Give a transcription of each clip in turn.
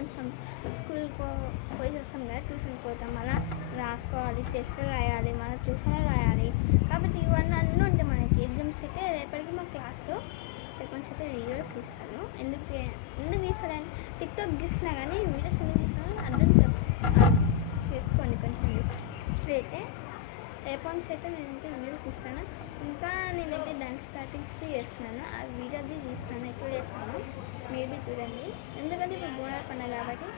కొంచెం స్కూల్కి పోయి వస్తాం కదా, ట్యూషన్కి పోతాం, అలా రాసుకోవాలి, టెస్టులు రాయాలి, మళ్ళీ ట్యూషన్లో రాయాలి. కాబట్టి ఇవన్నీ అన్నీ ఉంటాయి మనకి. ఎగ్జామ్స్ అయితే రేపటికి మా క్లాస్లో రేపటి అయితే వీడియోస్ ఇస్తాను. ఎందుకు తీస్తానంటే టిక్టాక్ తీస్తున్నా కానీ వీడియోస్ ఎందుకు తీస్తాను అర్థం చేసుకోండి కొంచెం. అయితే రేపటి అయితే నేనైతే వీడియోస్ ఇస్తాను. ఇంకా నేనైతే డాన్స్ ప్రాక్టీస్ చేస్తున్నాను, ఆ వీడియోది తీస్తాను, ఎక్కువ చేస్తాను, మేబీ చూడండి. ఎందుకంటే ఇప్పుడు బోనాల పండుగ కాబట్టి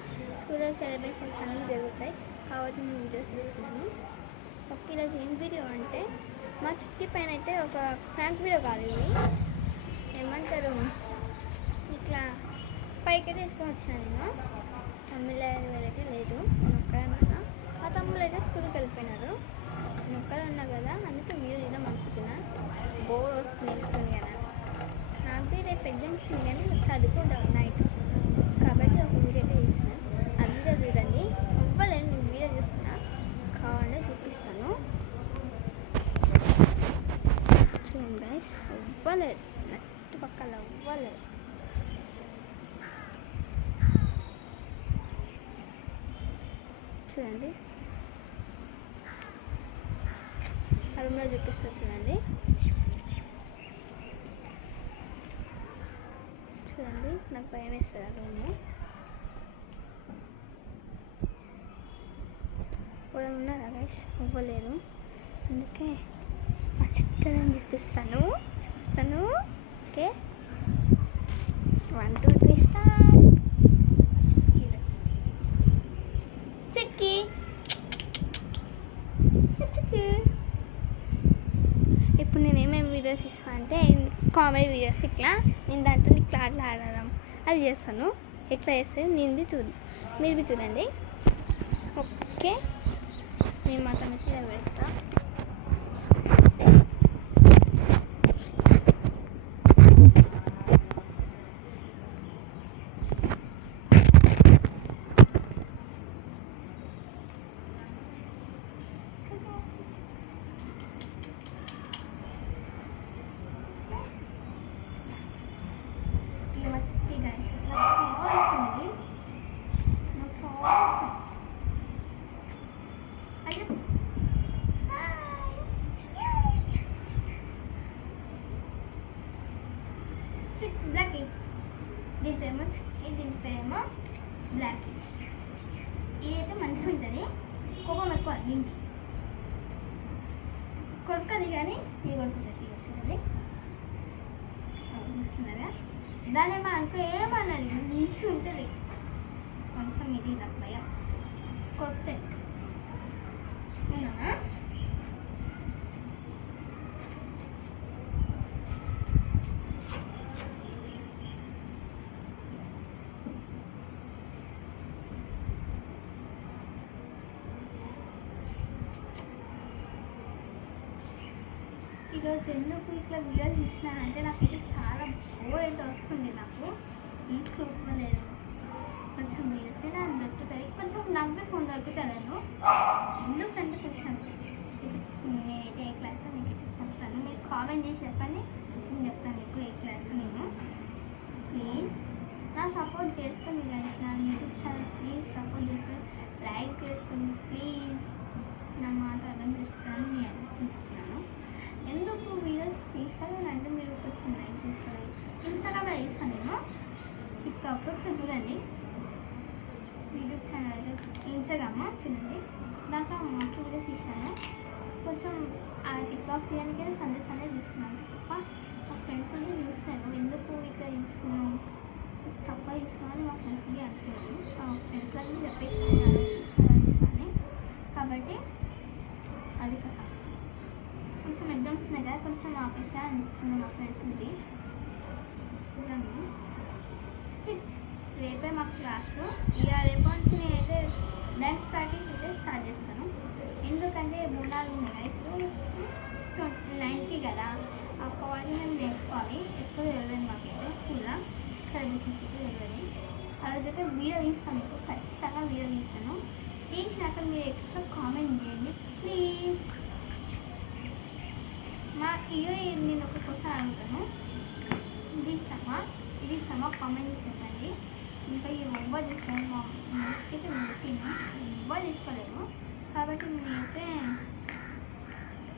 స్కూల్లో సెలబ్రేషన్స్ అన్నీ జరుగుతాయి కాబట్టి నేను వీడియోస్ ఇస్తున్నాను. ఓకే, ఈరోజు ఏం వీడియో అంటే మా చుట్కీ పైన అయితే ఒక ఫ్రాంక్ వీడియో కాదు, ఇది ఏమంటారు, ఇట్లా పైకి తీసుకొని వచ్చాను నేను. తమ్ముళ్ళ అయితే లేదు, నేను ఒక్కడే ఉన్నా. మా తమ్ముళ్ళు అయితే స్కూల్కి వెళ్ళిపోయినారు, నేను ఒక్కడే ఉన్నా కదా, అందుకే వీడియో తీద్దాం అనుకుంటున్నా. బోర్ వస్తుంది వెళ్తుంది కదా, నాకు రేపు ఎగ్జామ్స్ ఉంది కానీ చదువుకుంటాను నైట్, కాబట్టి ఒక వీడియో అయితే తీస్తున్నాను. ఆ వీడియో చూడండి. అవ్వలేదు, నేను వీడియో చూస్తున్నా, కావాలంటే చూపిస్తాను చూడండి గైస్. అవ్వలేదు, నా చుట్టుపక్కల అవ్వలేదు. చూడండి, ఆ రూమ్లో చూపిస్తాను చూడండి. చూడండి, నాకు భయం వేస్తుంది ఆ రూము. కూడా ఉన్నారా గైస్? అవ్వలేదు, అందుకే ఆ చిట్కలను చూపిస్తాను. Okay, 1 2 3 start. చిట్కీ ఇప్పుడు నేను ఏమేమి వీడియోస్ ఇస్తాను అంటే కామెడీ వీడియోస్, ఇట్లా నేను దాంతో ఇట్లా ఆడడం అవి చేస్తాను. ఎట్లా చేస్తే మీరు బి చూడండి. ఓకే, నేను మాత్రం ఇలా పెడతా. బ్లాక్, దీని పేరేమో బ్లాక్. ఇదైతే మంచిగా ఉంటుంది, కోపం ఎక్కువ దీనికి, కొడుకది కానీ ఇది కొడుకుంటుంది. చూడండి, చూస్తున్నారా? దాని ఏమన్నది మంచిగా ఉంటుంది, కొంచెం ఇది తప్పయ్య కొడితే ఈరోజు ఎందుకు ఇట్లా వీడియోస్ ఇచ్చినానంటే నాకైతే చాలా బోర్ అయితే వస్తుంది. నాకు ఇంట్లో లేదు, కొంచెం వీడియోస్ నాకు దొరుకుతాయి, కొంచెం నాకు ఫోన్ దొరుకుతాను. ఎందుకంటే కొంచెం నేనైతే ఏ క్లాస్ మీకైతే చెప్తాను, మీరు కామెంట్ చేసి చెప్పండి, నేను చెప్తాను మీకు ఏ క్లాస్. నేను ప్లీజ్ నా సపోర్ట్ చేసుకొని గైస్, నా యూట్యూబ్ ఛానల్ ప్లీజ్ సపోర్ట్ చేసుకొని లైక్ చేసుకోండి ప్లీజ్. నా మాట అర్థం చేసుకోవాలని నేను అనుకుంటున్నాను. ఎందుకు వీడియోస్ తీస్తానంటే మీరు కొంచెం లైక్ చేస్తారు. ఇన్స్టాగ్రామ్లో వేస్తాను నేను, టిక్టాక్ ఒకసారి చూడండి. యూట్యూబ్ ఛానల్ అయితే ఇన్స్టాగ్రామ్ చూడండి, దాంట్లో మస్తు వీడియోస్ తీసాను. కొంచెం ఆ టిక్టాక్ చేయడానికి సండే తీస్తున్నాను తప్ప మా ఫ్రెండ్స్ అంటే చూస్తాను, ఎందుకు ఇట్లా తీస్తున్నాను తప్ప తీస్తున్నాను మా ఫ్రెండ్స్కి అంటున్నాను. మా ఫ్రెండ్స్ వాళ్ళకి చెప్పేస్తాను కాబట్టి అది కదా. కొంచెం ఎగ్జామ్స్ ఉన్నాయి కదా, కొంచెం ఆపేసా అనిపిస్తుంది మా ఫ్రెండ్స్ ఉంది. చూడండి, రేపే మా క్లాస్లో ఇక రేపు నుంచి నేనైతే డ్యాన్స్ ప్రాక్టీస్ అయితే స్టార్ట్ చేస్తాను. ఎందుకంటే బోనాలు ఉన్నాయి కదా, ఇప్పుడు 9కి కదా, అప్పటి మేము నేర్చుకోవాలి. ఎప్పుడు వెళ్ళలేదు మాకైతే స్కూల్లో సెలబ్రేషన్స్ అయితే వెళ్ళలేదు. ఆ రోజైతే వీడియో తీస్తాను, మీకు ఖచ్చితంగా వీడియో తీస్తాను. తీసినాక మీరు ఎక్స్ట్రా కామెంట్ చేయండి ప్లీజ్. మా ఇయో నేను ఒక క్వశ్చన్ అడుగుతాను, ఇది ఇస్తామా కామెంట్ చేసి చెప్పండి. ఇంకా ఈ మొబైల్ తీసుకోండి మా అయితే పెట్టినా మొబైల్ తీసుకోలేము కాబట్టి నేనైతే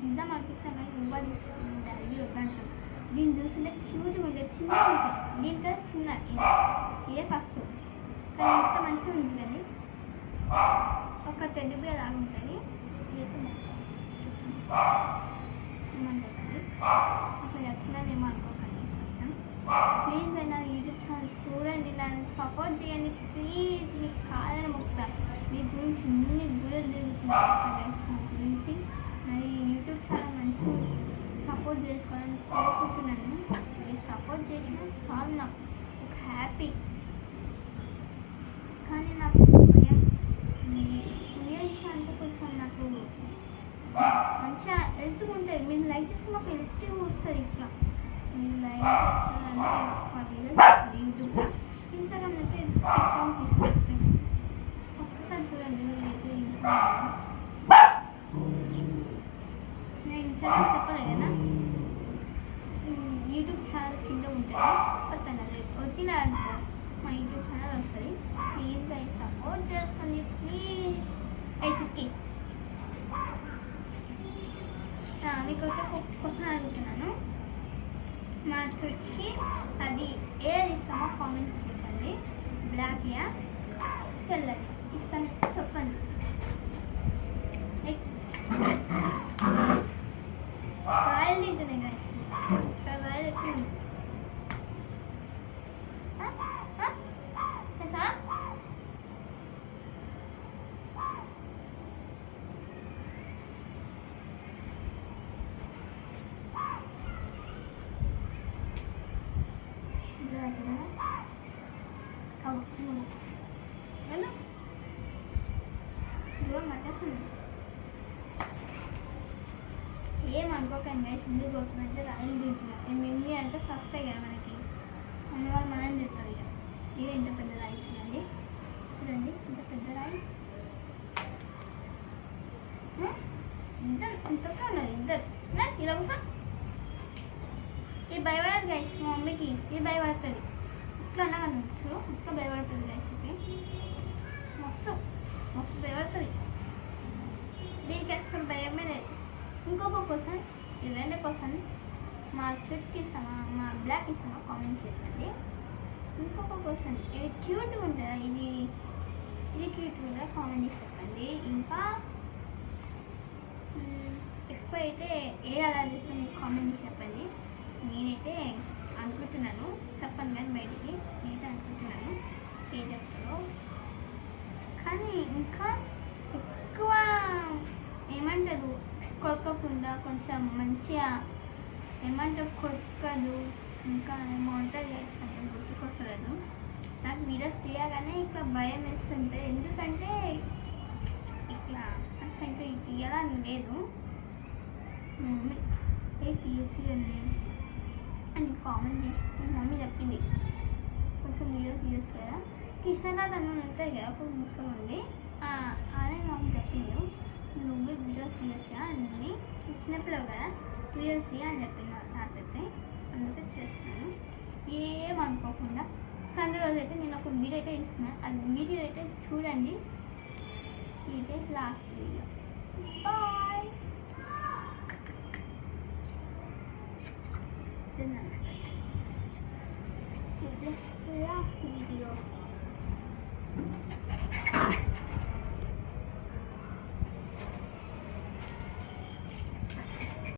ఇద్దాం అనిపిస్తాను కానీ మొబైల్ తీసుకున్నాను డాడీ వద్దంటాను దీన్ని చూస్తుంటే క్యూట్గా ఉంటుంది చిన్నగా ఉంటుంది దీంట్లో చిన్న ఇదే ఫస్ట్ కానీ ఇంత మంచిగా ఉంటుంది ఒక టెడ్డీ బేర్ లాగా ఉంటుంది ఏమంటుంది అట్లా చెప్తున్నానేమో అనుకోకండి కొంచెం ప్లీజ్ అయినా యూట్యూబ్ ఛానల్ చూడండి నన్ను సపోర్ట్ చేయండి ప్లీజ్ మీకు కాదని మొక్కుతా మీ గురించి ఇన్ని గుడలు తిరుగుతున్నాయి నా గురించి మరి యూట్యూబ్ ఛానల్ మంచిగా సపోర్ట్ చేసుకోవాలని కోరుకుంటున్నాను మీరు సపోర్ట్ చేసిన చాలు నాకు ఒక హ్యాపీ కానీ నాకు భయం వీడియో ఇష్టం అంటే కొంచెం నాకు మంచిగా వెళ్తూ ఉంటాయి మీరు లైక్ చేస్తే మాకు ఎలక్టివ్ వస్తుంది ఇట్లా మీరు లైక్ చేస్తారంటే మా వీడియోస్ వస్తుంది యూట్యూబ్లో ఇన్స్టాగ్రామ్ అయితే అకౌంట్ ఇస్తుంది ఒక్కసారి చూడండి మీరైతే ఇన్స్టాగ్రామ్ నేను ఇన్స్టాగ్రామ్ చెప్పలే కదా యూట్యూబ్ ఛానల్ కింద ఉంటుంది వస్తాను వచ్చినారనుకో మా యూట్యూబ్ ఛానల్ వస్తుంది ప్లీజ్ గైస్ సపోర్ట్ చేసుకోండి ప్లీజ్ 850 మీకు ఒక క్వశ్చన్ అడుగుతున్నాను మా చుట్టుకి అది ఏది ఇస్తామో కామెంట్స్ చెప్పండి బ్లాక్ యా తెల్లది ఇస్తాను చెప్పండి రాయల్ తింటున్నాయి గైస్ రాయల్ ఎక్కువ ఏమనుకోకండి గైస్ ఎందుకు పోతుందంటే రాయలు తింటున్నాం మింగి అంటే ఫస్ట్ కదా మనకి అన్న వాళ్ళు మనం తింటారు ఇక ఇది ఇంత పెద్ద రాయి చూడండి చూడండి ఇంత పెద్ద రాయి ఇద్దరు ఇంతకే ఉన్నది ఇద్దరు ఇలా కూర్చో ఇది భయపడదు గైస్ మా మమ్మీకి ఇది భయపడుతుంది ఇట్లా అన్నా కదా చూడు ఇట్లా భయపడుతుంది గైస్ మస్తు మస్తు భయపడుతుంది దీనికి అసలు భయమే లేదు ఇంకొక క్వశ్చన్ ఇది రెండో క్వశ్చన్ మా చుట్టుకి ఇస్తామా మా బ్లాక్ ఇస్తామా కామెంట్ చేయండి ఇంకొక క్వశ్చన్ ఇది క్యూట్గా ఉంటుందా ఇది క్యూట్గా ఉంటుందా కామెంట్ చేసి చెప్పండి ఇంకా ఎక్కువ అయితే ఏ అలా చేస్తే మీకు కామెంట్ చేసి చెప్పండి నేనైతే అనుకుంటున్నాను చెప్పండి కానీ బయటికి నేనైతే అనుకుంటున్నాను ఏ చెప్తారో కానీ ఇంకా ఎక్కువ ఏమంటారు కొరకకుండా కొంచెం మంచిగా ఏమంటారు కొరకదు ఇంకా ఏమంటారు చేస్తాను గుర్తుకొస్తలేదు నాకు వీడియోస్ తీయగానే ఇట్లా భయం వేస్తుంటే ఎందుకంటే ఇట్లా అట్లా ఇంకా తీయాలని లేదు ఏ తీయచ్చు అని కామెంట్ చేసి మమ్మీ చెప్పింది కొంచెం వీడియోస్ తీయచ్చు కదా కృష్ణనాథ్ అన్న ఉంటాయి కదా ఒక ముసలి ఉంది అనే మమ్మీ చెప్పిండు నువ్వు వీడియోస్ తీయచ్చా అన్నీ చిన్నపిల్లవు కదా వీడియోస్ తీయ అని చెప్పింది నాకైతే అందుకే చేస్తున్నాను ఏమనుకోకుండా సండే రోజు అయితే నేను ఒక వీడియో అయితే ఇస్తున్నాను అది వీడియో అయితే చూడండి ఇదే లాస్ట్ వీడియో బాయ్ ఇదే లాస్ట్ వీడియో